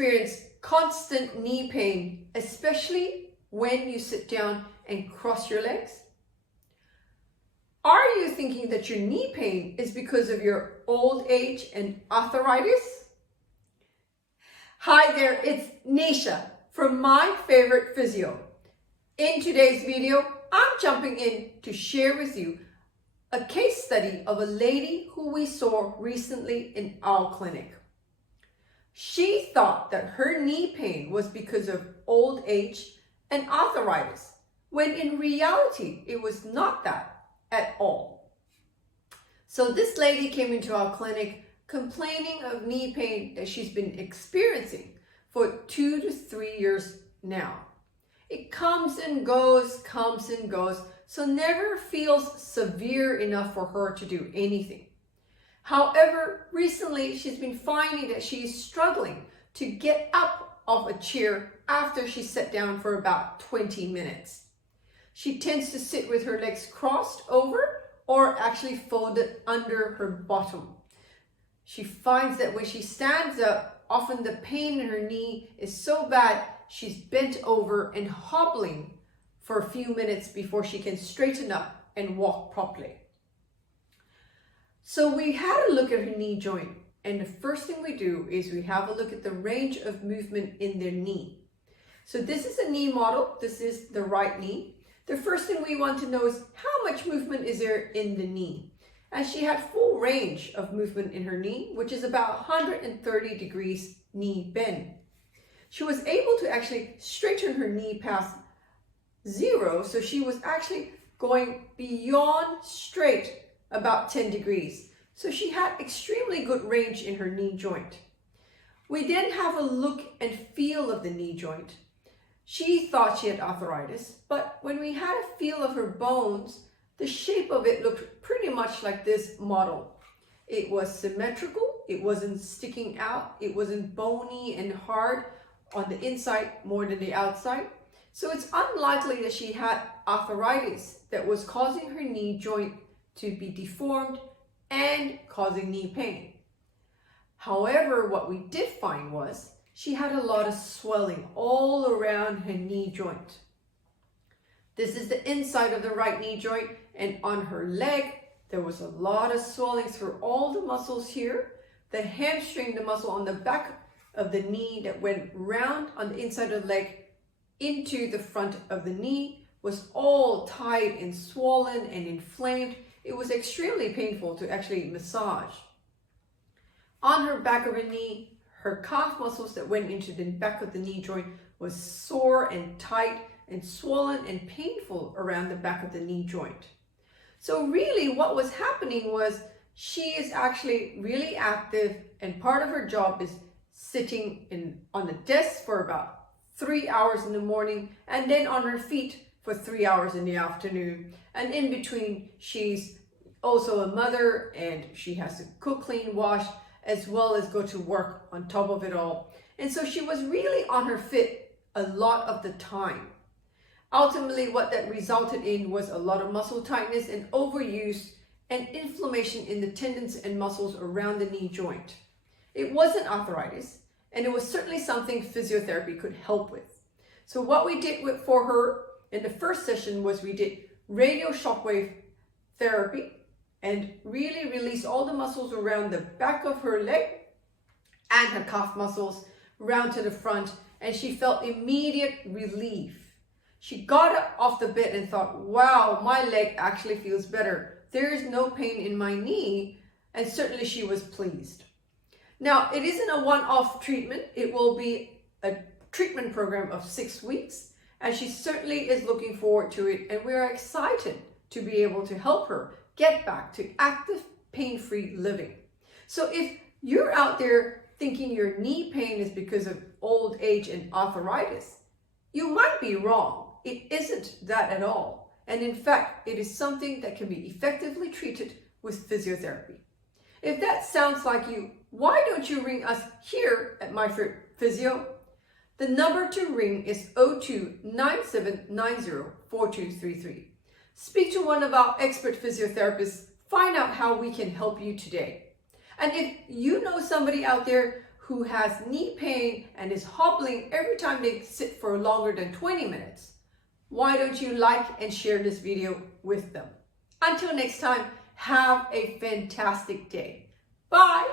experience constant knee pain, especially when you sit down and cross your legs? Are you thinking that your knee pain is because of your old age and arthritis? Hi there, it's Neesha from My Favorite Physio. In today's video, I'm jumping in to share with you a case study of a lady who we saw recently in our clinic. She thought that her knee pain was because of old age and arthritis, when in reality, it was not that at all. So this lady came into our clinic complaining of knee pain that she's been experiencing for 2 to 3 years now. It comes and goes, so never feels severe enough for her to do anything. However, recently she's been finding that she's struggling to get up off a chair after she sat down for about 20 minutes. She tends to sit with her legs crossed over or actually folded under her bottom. She finds that when she stands up, often the pain in her knee is so bad she's bent over and hobbling for a few minutes before she can straighten up and walk properly. So we had a look at her knee joint, and the first thing we do is we have a look at the range of movement in their knee. So this is a knee model. This is the right knee. The first thing we want to know is how much movement is there in the knee? And she had full range of movement in her knee, which is about 130 degrees knee bend. She was able to actually straighten her knee past 0, so she was actually going beyond straight about 10 degrees. So she had extremely good range in her knee joint. We then have a look and feel of the knee joint. She thought she had arthritis, but when we had a feel of her bones, the shape of it looked pretty much like this model. It was symmetrical, it wasn't sticking out, it wasn't bony and hard on the inside more than the outside. So it's unlikely that she had arthritis that was causing her knee joint to be deformed and causing knee pain. However, what we did find was she had a lot of swelling all around her knee joint. This is the inside of the right knee joint, and on her leg, there was a lot of swelling through all the muscles here. The hamstring, the muscle on the back of the knee that went round on the inside of the leg into the front of the knee, was all tight and swollen and inflamed. It was extremely painful to actually massage. On her back of her knee, her calf muscles that went into the back of the knee joint was sore and tight and swollen and painful around the back of the knee joint. So really what was happening was she is actually really active, and part of her job is sitting on the desk for about 3 hours in the morning and then on her feet for 3 hours in the afternoon. And in between, she's also a mother and she has to cook, clean, wash, as well as go to work on top of it all. And so she was really on her feet a lot of the time. Ultimately, what that resulted in was a lot of muscle tightness and overuse and inflammation in the tendons and muscles around the knee joint. It wasn't arthritis, and it was certainly something physiotherapy could help with. So what we did for her in the first session was we did radio shockwave therapy and really release all the muscles around the back of her leg and her calf muscles round to the front, and she felt immediate relief. She got up off the bed and thought, wow, my leg actually feels better. There is no pain in my knee, and certainly she was pleased. Now, it isn't a one-off treatment. It will be a treatment program of 6 weeks, and she certainly is looking forward to it, and we're excited to be able to help her get back to active, pain-free living. So if you're out there thinking your knee pain is because of old age and arthritis, you might be wrong. It isn't that at all. And in fact, it is something that can be effectively treated with physiotherapy. If that sounds like you, why don't you ring us here at My Favorite Physio? The number to ring is 02-9790-4233. Speak to one of our expert physiotherapists. Find out how we can help you today. And if you know somebody out there who has knee pain and is hobbling every time they sit for longer than 20 minutes, why don't you like and share this video with them? Until next time, have a fantastic day. Bye.